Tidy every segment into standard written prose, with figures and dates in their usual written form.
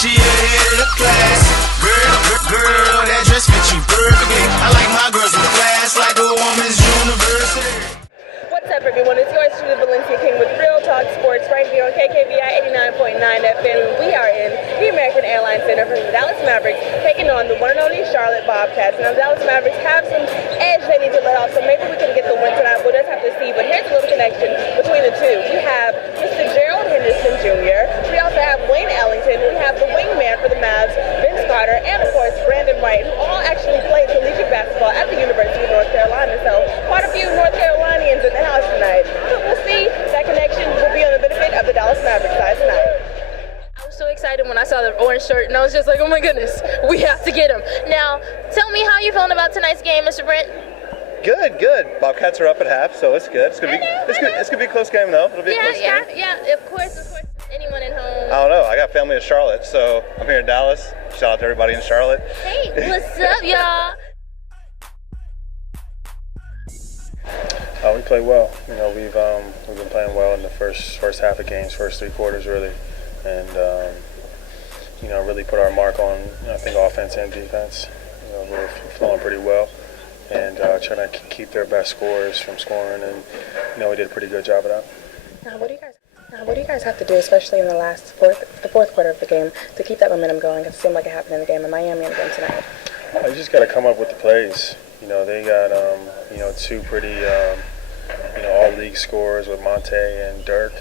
she ahead of the class. Girl, that dress fits you perfectly. I like my girls with class, like a woman's university. What's up, everyone? It's yours truly, Valencia King, with Real Talk Sports right here on KKBI 89.9 FM. We are in the American Airlines Center for the Dallas Mavericks, taking on the one and only Charlotte Bobcats. Now, the Dallas Mavericks have some edge they need to let off, so maybe we can get the win tonight. We'll just have to see. But here's a little connection between the two. We have Mr. Gerald Henderson Jr. We also have Wayne Ellington. We have the wingman for the Mavs, Vince Carter, and, of course, Brandon White, who all actually played collegiate basketball at the University of North Carolina. So quite a few North Carolinians in the house tonight. But we'll see. That connection will be on the benefit of the Dallas Mavericks side tonight. I was so excited when I saw the orange shirt, and I was just like, oh my goodness, we have to get him. Now, tell me how you feeling about tonight's game, Mr. Brent? Good. Bobcats are up at half, so it's good. It's gonna be a close game though. It'll be a close game. Yeah. Of course. Anyone at home? I don't know. I got family in Charlotte, so I'm here in Dallas. Shout out to everybody in Charlotte. Hey, what's up, y'all? We play well. You know, we've been playing well in the first half of games, first three quarters really, and really put our mark on I think offense and defense. We're flowing pretty well, and trying to keep their best scorers from scoring, and we did a pretty good job of that. Now, what do you guys have to do, especially in the fourth quarter of the game, to keep that momentum going? It seemed like it happened in the game in Miami and again tonight. You just got to come up with the plays. They got two pretty all-league scorers with Monte and Dirk.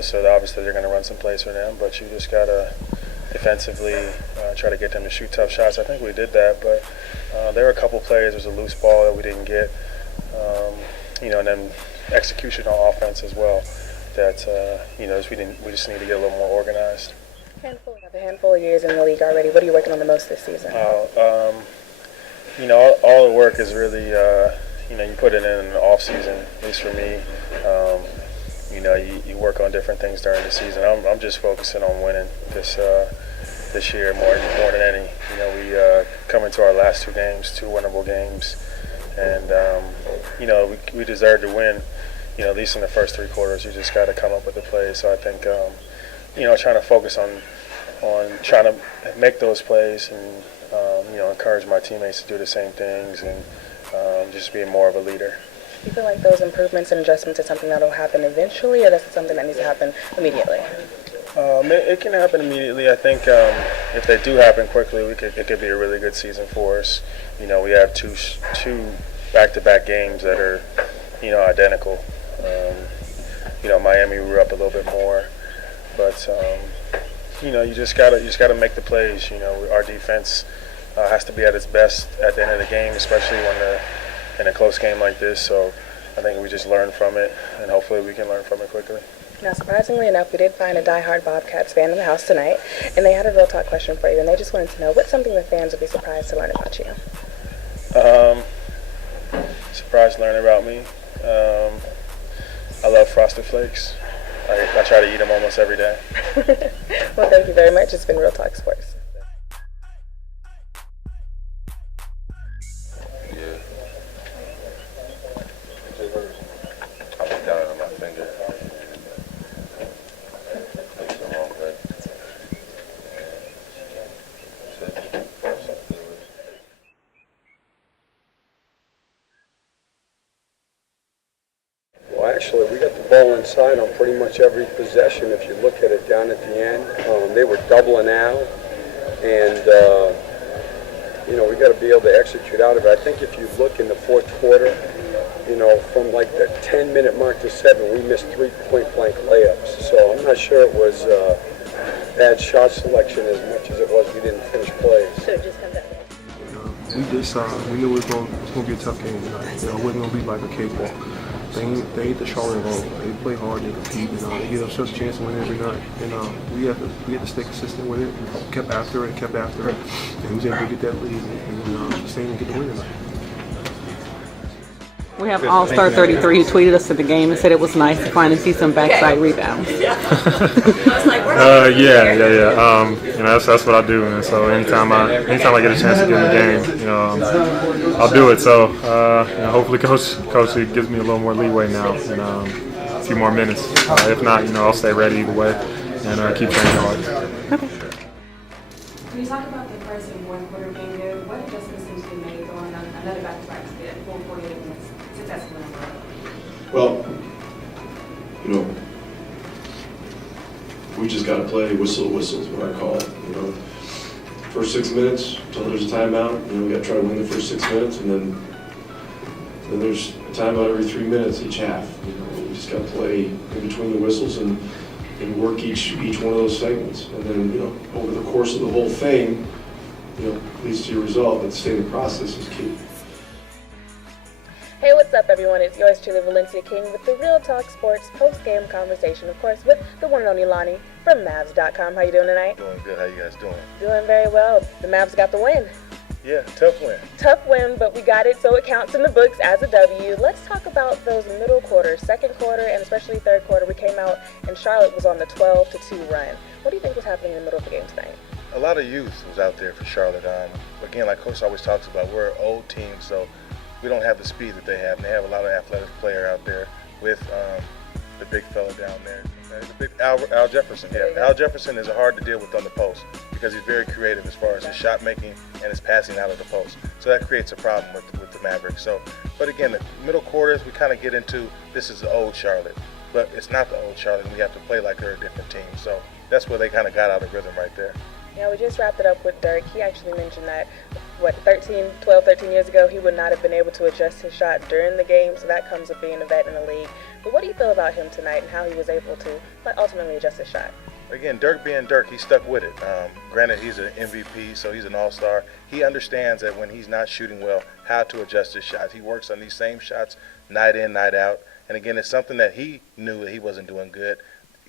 So obviously they're going to run some plays for them, but you just got to defensively try to get them to shoot tough shots. I think we did that, but there were a couple plays. There was a loose ball that we didn't get, and then execution on offense as well. That we just need to get a little more organized. You have a handful of years in the league already. What are you working on the most this season? All the work is really, you put it in the off season. At least for me, you work on different things during the season. I'm just focusing on winning this year more than any. We come into our last two games, two winnable games, and we deserve to win. At least in the first three quarters, you just got to come up with the plays. So I think trying to focus on trying to make those plays and encourage my teammates to do the same things and just being more of a leader. Do you feel like those improvements and adjustments are something that will happen eventually, or that's something that needs to happen immediately? It can happen immediately. I think if they do happen quickly, it could be a really good season for us. We have two back-to-back games that are identical. Miami we were up a little bit more, but you just gotta make the plays. Our defense has to be at its best at the end of the game, especially when in a close game like this. So I think we just learn from it, and hopefully we can learn from it quickly. Now, surprisingly enough, we did find a diehard Bobcats fan in the house tonight, and they had a real talk question for you, and they just wanted to know what's something the fans would be surprised to learn about you. Surprised to learn about me. I love Frosted Flakes. I try to eat them almost every day. Well, thank you very much. It's been Real Talk Sports. Actually, we got the ball inside on pretty much every possession. If you look at it down at the end, they were doubling out, and we got to be able to execute out of it. I think if you look in the fourth quarter, from like the 10-minute mark to 7, we missed 3 point-blank layups. So I'm not sure it was bad shot selection as much as it was we didn't finish plays. So it just comes out. We knew it was going to be a tough game tonight. It wasn't going to be like a cakewalk. They ate the Charlotte role. They play hard, they compete, and they give us a chance to win every night. And we had to stay consistent with it. We kept after it, and we was able to get that lead and stay and get the win tonight. We have All-Star 33 who tweeted us at the game and said it was nice to finally see some backside rebounds. Yeah. That's what I do, and so anytime I get a chance to get in the game, I'll do it. So hopefully coach gives me a little more leeway now and a few more minutes. If not, I'll stay ready either way. and keep training hard. Can you talk about the first and fourth quarter being good? What adjustments need to be made going on another back-to-back to get full 48 minutes successfully in a row? Well, you know, we just got to play whistle to whistle is what I call it. You know, first 6 minutes until there's a timeout. You know, we got to try to win the first 6 minutes, and then there's a timeout every 3 minutes each half. You know, we just got to play in between the whistles and work each one of those segments. And then, you know, over the course of the whole thing, you know, leads to your result. But staying in the process is key. Hey, what's up, everyone? It's yours truly, Valencia King, with the Real Talk Sports post-game conversation, of course, with the one and only Lonnie from DALvsCHA. How you doing tonight? Doing good. How you guys doing? Doing very well. The Mavs got the win. Yeah, tough win. Tough win, but we got it, so it counts in the books as a W. Let's talk about those middle quarters, second quarter, and especially third quarter. We came out, and Charlotte was on the 12-2 run. What do you think was happening in the middle of the game tonight? A lot of youth was out there for Charlotte. Again, like Coach always talks about, we're an old team, so we don't have the speed that they have. And they have a lot of athletic player out there with the big fella down there. The big Al Jefferson. Yeah, Al Jefferson is hard to deal with on the post because he's very creative as far as his shot making and his passing out of the post. So that creates a problem with the Mavericks. So, but again, the middle quarters, we kind of get into this is the old Charlotte, but it's not the old Charlotte, and we have to play like they're a different team. So that's where they kind of got out of rhythm right there. Yeah, we just wrapped it up with Dirk. He actually mentioned that, 12, 13 years ago, he would not have been able to adjust his shot during the game, so that comes with being a vet in the league. But what do you feel about him tonight and how he was able to ultimately adjust his shot? Again, Dirk being Dirk, he stuck with it. Granted, he's an MVP, so he's an all-star. He understands that when he's not shooting well, how to adjust his shots. He works on these same shots night in, night out. And again, it's something that he knew that he wasn't doing good.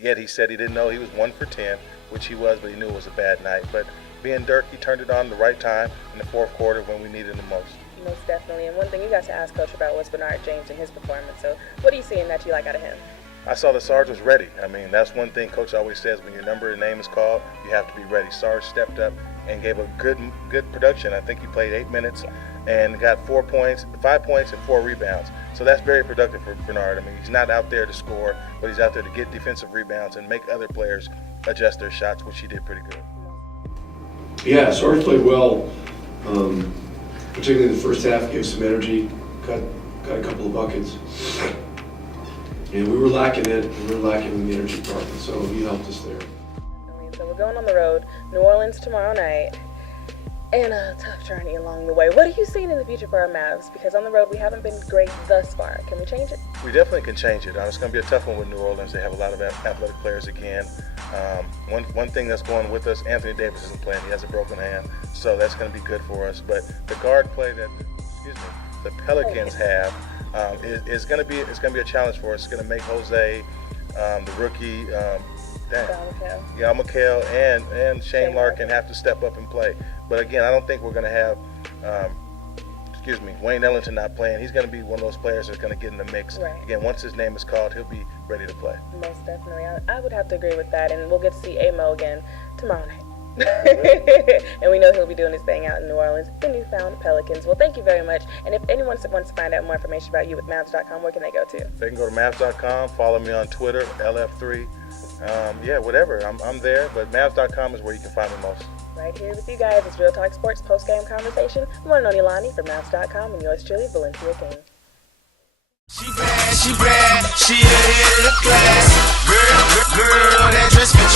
Yet he said he didn't know he was 1 for 10, which he was, but he knew it was a bad night. But being Dirk, he turned it on the right time in the fourth quarter when we needed him most. Most definitely. And one thing you got to ask Coach about was Bernard James and his performance. So what are you seeing that you like out of him? I saw that Sarge was ready. I mean, that's one thing Coach always says, when your number and name is called, you have to be ready. Sarge stepped up and gave a good production. I think he played 8 minutes and got 5 points and 4 rebounds. So that's very productive for Bernard. I mean, he's not out there to score, but he's out there to get defensive rebounds and make other players adjust their shots, which he did pretty good. Yeah, Sarge played well, particularly in the first half, gave some energy, got a couple of buckets. And we were lacking it. We were lacking in the energy part, and so he helped us there. So we're going on the road, New Orleans tomorrow night, and a tough journey along the way. What are you seeing in the future for our Mavs? Because on the road we haven't been great thus far. Can we change it? We definitely can change it. It's going to be a tough one with New Orleans. They have a lot of athletic players again. One thing that's going with us, Anthony Davis isn't playing. He has a broken hand, so that's going to be good for us. But the guard play that the Pelicans have is going to be a challenge for us. It's going to make Jose, the rookie, Mikal and Shane Larkin have to step up and play. But again, I don't think we're going to have Wayne Ellington not playing. He's going to be one of those players that's going to get in the mix. Right. Again, once his name is called, he'll be ready to play. Most definitely. I would have to agree with that, and we'll get to see Amo again tomorrow night. And we know he'll be doing his thing out in New Orleans, the newfound Pelicans. Well, thank you very much. And if anyone wants to find out more information about you with Mavs.com, where can they go to? They can go to Mavs.com, follow me on Twitter, LF3. Whatever. I'm there, but Mavs.com is where you can find me most. Right here with you guys, it's Real Talk Sports post-game conversation. The one and only Lonnie from Mavs.com, and yours truly, Valencia King. She bad, she the head of the class. Girl, that dress fit